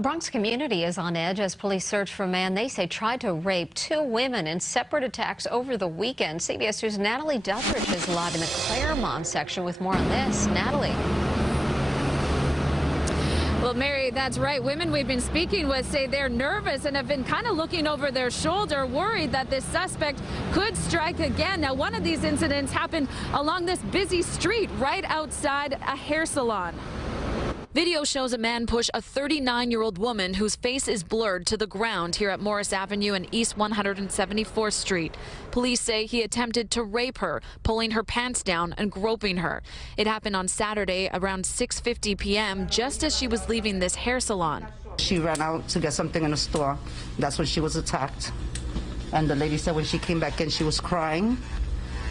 Bronx community is on edge as police search for a man they say tried to rape two women in separate attacks over the weekend. CBS News' Natalie Duttridge is live in the Claremont section with more on this. Natalie. Well, Mary, that's right. Women we've been speaking with say they're nervous and have been kind of looking over their shoulder, worried that this suspect could strike again. Now, one of these incidents happened along this busy street right outside a hair salon. Video shows a man push a 39-year-old woman whose face is blurred to the ground here at Morris Avenue and East 174th Street. Police say he attempted to rape her, pulling her pants down and groping her. It happened on Saturday around 6:50 p.m. just as she was leaving this hair salon. She ran out to get something in the store. That's when she was attacked. And the lady said when she came back in, she was crying.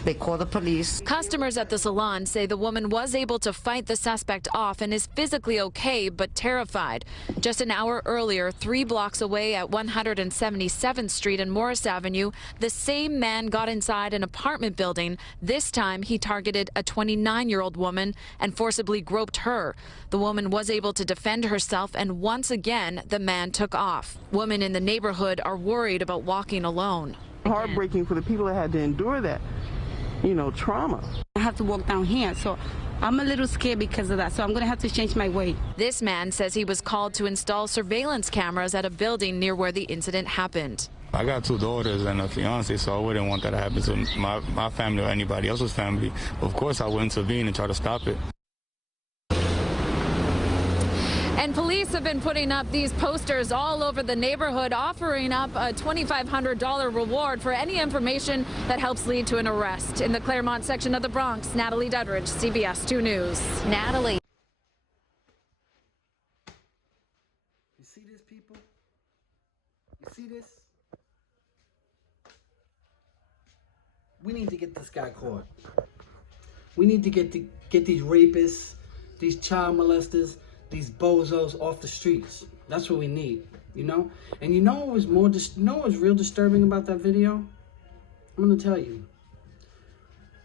They called the police. Customers at the salon say the woman was able to fight the suspect off and is physically okay, but terrified. Just an hour earlier, 3 blocks away at 177th Street and Morris Avenue, the same man got inside an apartment building. This time, he targeted a 29-year-old woman and forcibly groped her. The woman was able to defend herself, and once again, the man took off. Women in the neighborhood are worried about walking alone. Heartbreaking for the people that had to endure that. Trauma. I have to walk down here, so I'm a little scared because of that, so I'm going to have to change my way. This man says he was called to install surveillance cameras at a building near where the incident happened. I got 2 daughters and a fiance, so I wouldn't want that to happen to my family or anybody else's family. Of course, I would intervene and try to stop it. And police have been putting up these posters all over the neighborhood, offering up a $2,500 reward for any information that helps lead to an arrest. In the Claremont section of the Bronx, Natalie Duttridge, CBS 2 News. Natalie. You see this, people? You see this? We need to get this guy caught. We need to get these rapists, these child molesters, these bozos off the streets. That's what we need, And you know what was real disturbing about that video? I'm gonna tell you.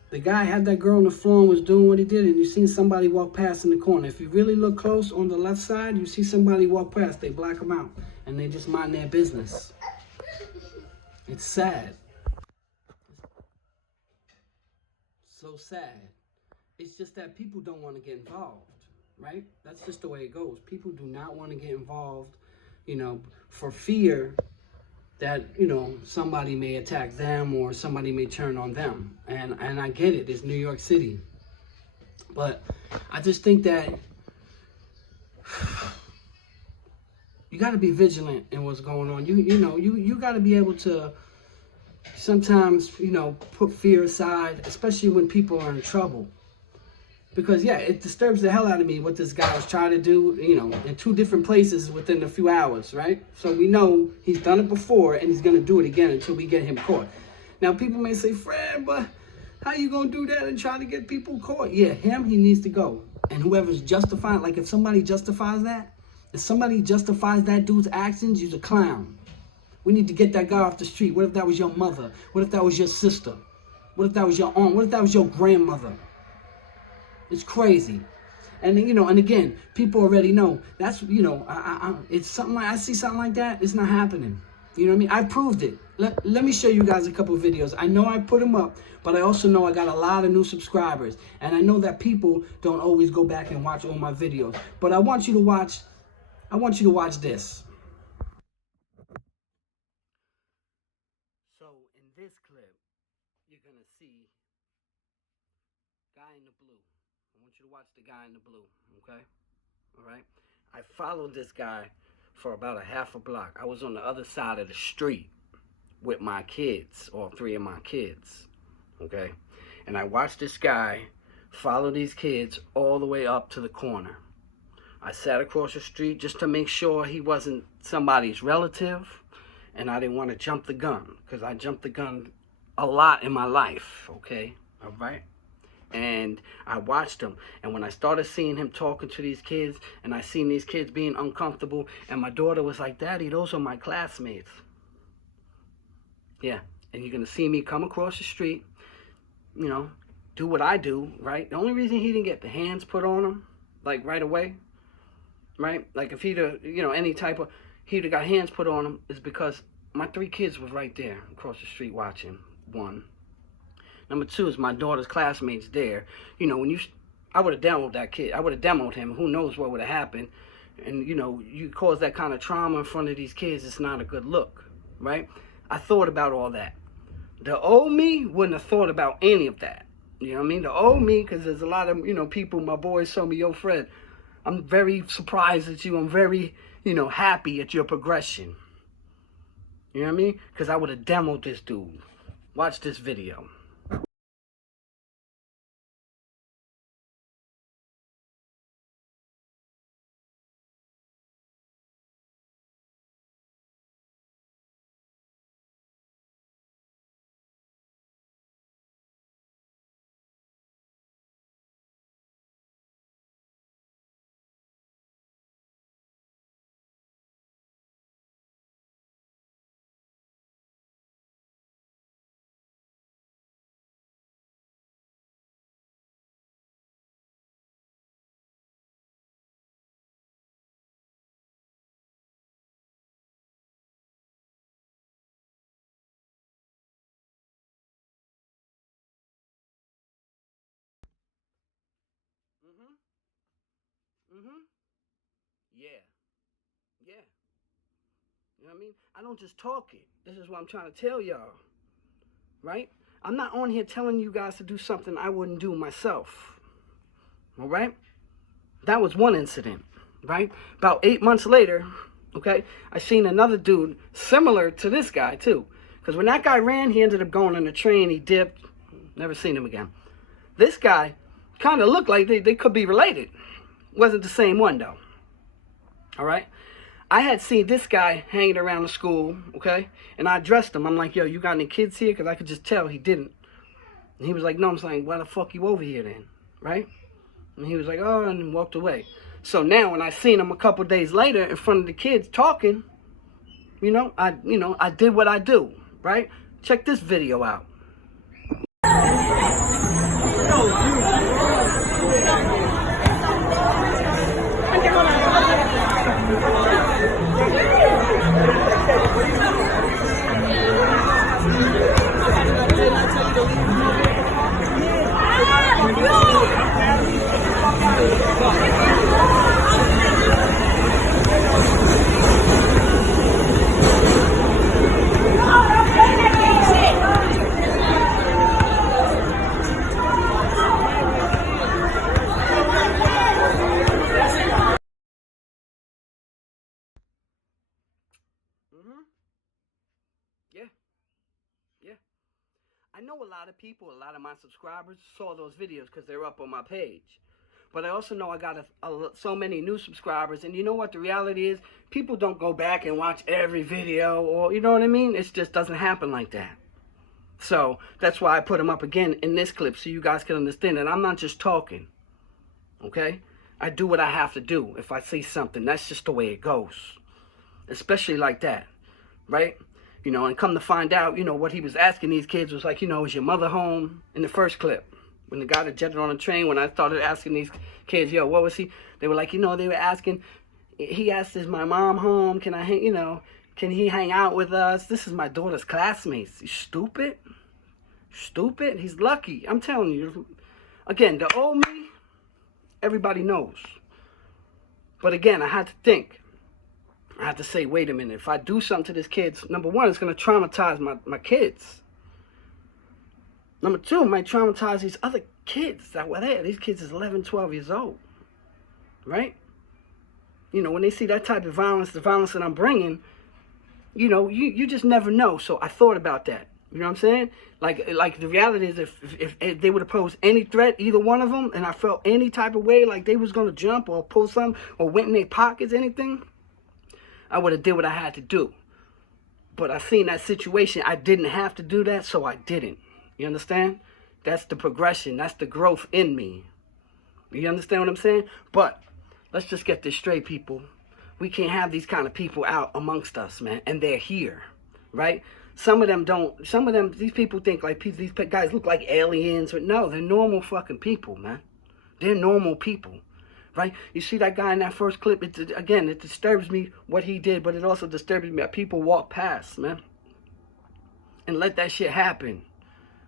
The guy had that girl on the floor and was doing what he did, and you seen somebody walk past in the corner. If you really look close on the left side, you see somebody walk past. They black them out, and they just mind their business. It's sad. So sad. It's just that people don't want to get involved. Right? That's just the way it goes. People do not want to get involved, for fear that, somebody may attack them or somebody may turn on them. And I get it. It's New York City. But I just think that you got to be vigilant in what's going on. You got to be able to sometimes, put fear aside, especially when people are in trouble. Because, yeah, it disturbs the hell out of me what this guy was trying to do, in 2 different places within a few hours, right? So we know he's done it before and he's going to do it again until we get him caught. Now, people may say, Fred, but how you going to do that and try to get people caught? Yeah, he needs to go. And whoever's justifying, like if somebody justifies that, dude's actions, he's a clown. We need to get that guy off the street. What if that was your mother? What if that was your sister? What if that was your aunt? What if that was your grandmother? It's crazy. And and again, people already know. That's, it's something like, I see something like that, it's not happening. You know what I mean? I proved it. Let me show you guys a couple of videos. I know I put them up, but I also know I got a lot of new subscribers. And I know that people don't always go back and watch all my videos. But I want you to watch this. So in this clip, you're going to see guy in the blue. I want you to watch the guy in the blue, okay? All right? I followed this guy for about a half a block. I was on the other side of the street with my kids, all 3 of my kids, okay? And I watched this guy follow these kids all the way up to the corner. I sat across the street just to make sure he wasn't somebody's relative, and I didn't want to jump the gun, because I jumped the gun a lot in my life, okay? All right? And I watched him, and when I started seeing him talking to these kids, and I seen these kids being uncomfortable, and my daughter was like, Daddy, those are my classmates. Yeah, and you're gonna see me come across the street, do what I do, right? The only reason he didn't get the hands put on him, like right away, right? Like if he'd have, you know, he'd have got hands put on him, is because my 3 kids was right there across the street watching, one. Number 2 is my daughter's classmates there. You know, I would have demoed that kid. I would have demoed him. Who knows what would have happened. And, you know, you cause that kind of trauma in front of these kids, it's not a good look, right? I thought about all that. The old me wouldn't have thought about any of that. You know what I mean? The old me, because there's a lot of, you know, people, my boys told me, yo, Fred, I'm very surprised at you. I'm very, you know, happy at your progression. You know what I mean? Because I would have demoed this dude. Watch this video. Yeah. Yeah. You know what I mean? I don't just talk it. This is what I'm trying to tell y'all. Right? I'm not on here telling you guys to do something I wouldn't do myself. All right? That was one incident. Right? About 8 months later, okay, I seen another dude similar to this guy too. Because when that guy ran, he ended up going on the train. He dipped. Never seen him again. This guy kind of looked like they could be related. Wasn't the same one though. All right? I had seen this guy hanging around the school, okay? And I addressed him. I'm like, yo, you got any kids here? Because I could just tell he didn't. And he was like, no. I'm saying, why the fuck you over here then? Right? And he was like, oh, and walked away. So now when I seen him a couple days later in front of the kids talking, I did what I do, right? Check this video out. Yeah. I know a lot of people, a lot of my subscribers saw those videos because they're up on my page. But I also know I got so many new subscribers. And you know what the reality is? People don't go back and watch every video, or you know what I mean? It just doesn't happen like that. So that's why I put them up again in this clip so you guys can understand that I'm not just talking. Okay? I do what I have to do if I see something. That's just the way it goes. Especially like that. Right? You know, and come to find out, you know, what he was asking these kids was like, you know, is your mother home? In the first clip. When the guy that jetted on the train, when I started asking these kids, yo, what was he? They were like, you know, they were asking, he asked, is my mom home? Can I hang, you know, can he hang out with us? This is my daughter's classmates. You stupid? Stupid? He's lucky. I'm telling you. Again, the old me, everybody knows. But again, I had to think. I had to say, wait a minute. If I do something to this kid, number one, it's going to traumatize my kids. Number two, it might traumatize these other kids that were there. These kids is 11, 12 years old. Right? You know, when they see that type of violence, the violence that I'm bringing, you know, you just never know. So I thought about that. You know what I'm saying? Like the reality is if they would have posed any threat, either one of them, and I felt any type of way like they was going to jump or pull something or went in their pockets, anything, I would have did what I had to do. But I seen that situation. I didn't have to do that, so I didn't. You understand? That's the progression. That's the growth in me. You understand what I'm saying? But let's just get this straight, people. We can't have these kind of people out amongst us, man. And they're here, right? Some of them don't. Some of them, these people think like these guys look like aliens. But no, they're normal fucking people, man. They're normal people. right? You see that guy in that first clip, again, it disturbs me what he did, but it also disturbs me that people walk past, man, and let that shit happen.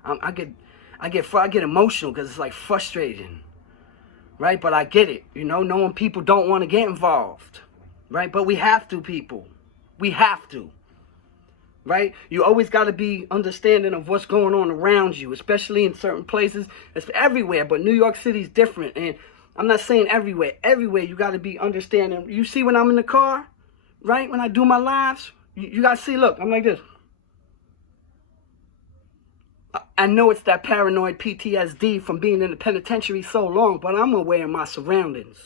I get emotional because it's like frustrating, right? But I get it, you know, knowing people don't want to get involved, right? But we have to, people. We have to, right? You always got to be understanding of what's going on around you, especially in certain places. It's everywhere, but New York City is different. And I'm not saying everywhere. Everywhere you got to be understanding. You see when I'm in the car, right? When I do my lives, you got to see, look, I'm like this. I know it's that paranoid PTSD from being in the penitentiary so long, but I'm aware of my surroundings.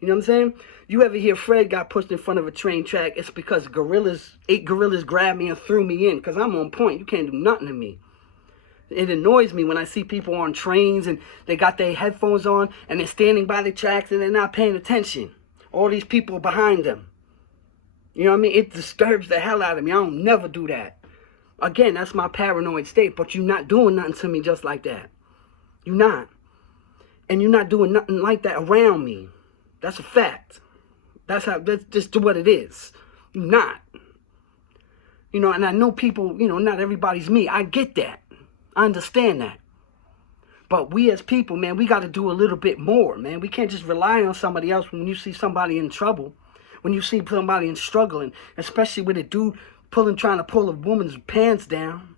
You know what I'm saying? You ever hear Fred got pushed in front of a train track? It's because 8 gorillas grabbed me and threw me in because I'm on point. You can't do nothing to me. It annoys me when I see people on trains and they got their headphones on and they're standing by the tracks and they're not paying attention. All these people behind them. You know what I mean? It disturbs the hell out of me. I don't never do that. Again, that's my paranoid state, but you're not doing nothing to me just like that. You're not. And you're not doing nothing like that around me. That's a fact. That's just what it is. You're not. You know, and I know people, you know, not everybody's me. I get that. I understand that. But we as people, man, we got to do a little bit more, man. We can't just rely on somebody else when you see somebody in trouble, when you see somebody in struggling, especially with a dude trying to pull a woman's pants down.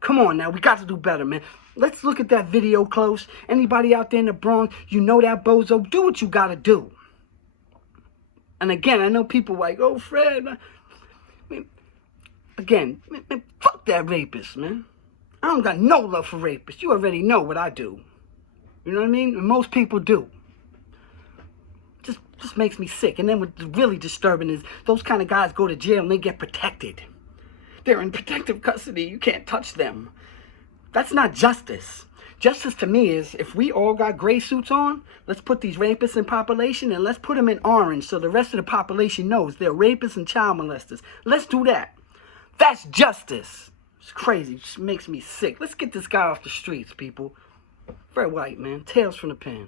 Come on now, we got to do better, man. Let's look at that video close. Anybody out there in the Bronx, you know that bozo, do what you got to do. And again, I know people like, oh, Fred, man. Again, man, fuck that rapist, man. I don't got no love for rapists. You already know what I do. You know what I mean? And most people do. Just makes me sick. And then what's really disturbing is those kind of guys go to jail and they get protected. They're in protective custody. You can't touch them. That's not justice. Justice to me is if we all got gray suits on, let's put these rapists in population and let's put them in orange so the rest of the population knows they're rapists and child molesters. Let's do that. That's justice. It's crazy. It just makes me sick. Let's get this guy off the streets, people. Fred White, man. Tales from the pen.